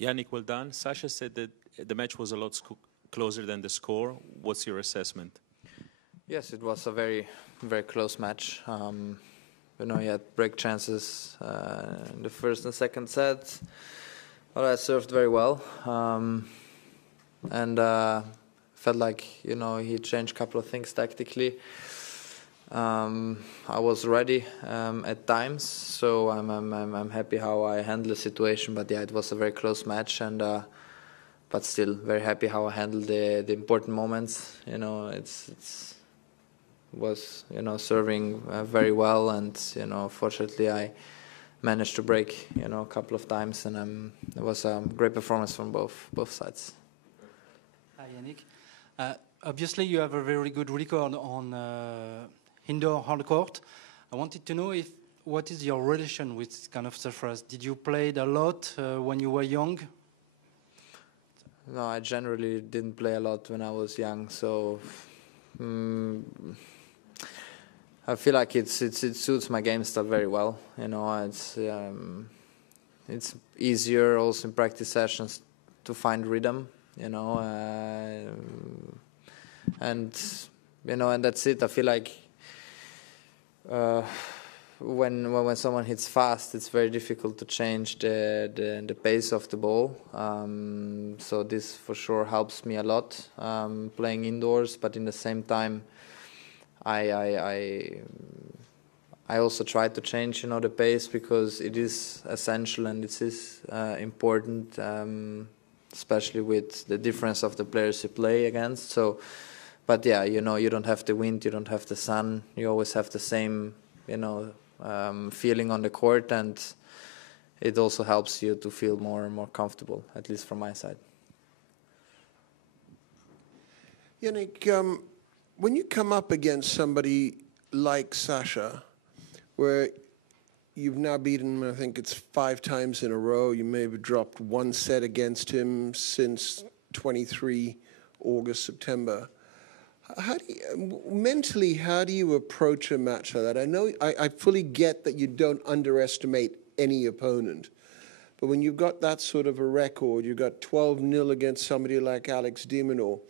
Jannik, well done. Sasha said that the match was a lot closer than the score. What's your assessment? Yes, it was a very, very close match. You know, he had break chances in the first and second sets. But I served very well. And felt like, you know, he changed a couple of things tactically. I was ready at times, so I'm happy how I handled the situation. But yeah, it was a very close match, and but still very happy how I handled the important moments. You know, it was, you know, serving very well, and you know, fortunately I managed to break, you know, a couple of times, and it was a great performance from both sides. Hi, Jannik. Obviously, you have a very good record on indoor hard court. I wanted to know what is your relation with this kind of surfers? Did you play it a lot when you were young? No, I generally didn't play a lot when I was young, so I feel like it suits my game style very well. You know, it's easier also in practice sessions to find rhythm. You know, and you know, and that's it. I feel like when someone hits fast, it's very difficult to change the pace of the ball. So this for sure helps me a lot playing indoors. But in the same time, I also try to change, you know, the pace, because it is essential and it is important, especially with the difference of the players you play against. So. But yeah, you know, you don't have the wind, you don't have the sun. You always have the same, you know, feeling on the court, and it also helps you to feel more and more comfortable, at least from my side. Jannik, when you come up against somebody like Sasha, where you've now beaten him, I think it's 5 times in a row, you may have dropped 1 set against him since 23 August, September. How do you, mentally, how do you approach a match like that? I know I fully get that you don't underestimate any opponent, but when you've got that sort of a record, you've got 12-0 against somebody like Alex De Minaur,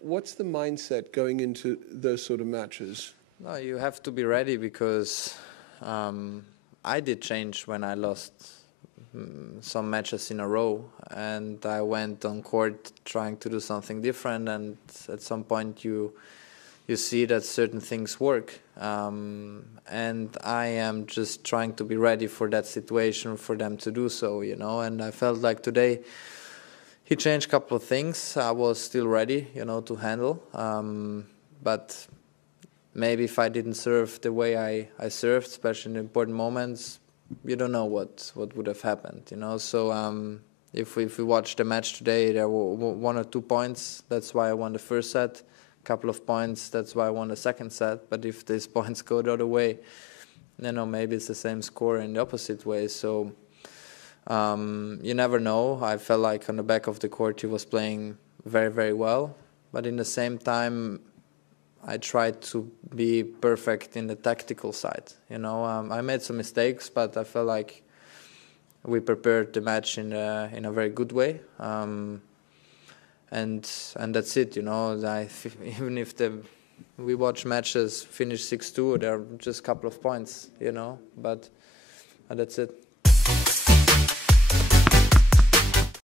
what's the mindset going into those sort of matches? No, you have to be ready, because I did change when I lost some matches in a row, and I went on court trying to do something different, and at some point you see that certain things work, and I am just trying to be ready for that situation, for them to do so, you know. And I felt like today he changed a couple of things. I was still ready, you know, to handle, but maybe if I didn't serve the way I served, especially in important moments, you don't know what would have happened, you know. So if we watch the match today, there were 1 or 2 points. That's why I won the first set. A couple of points. That's why I won the second set. But if these points go the other way, you know, maybe it's the same score in the opposite way. So you never know. I felt like on the back of the court he was playing very, very well. But in the same time, I tried to be perfect in the tactical side. You know, I made some mistakes, but I felt like we prepared the match in a very good way, and that's it. You know, even if we watch matches finish 6-2, they're just a couple of points. You know, but that's it.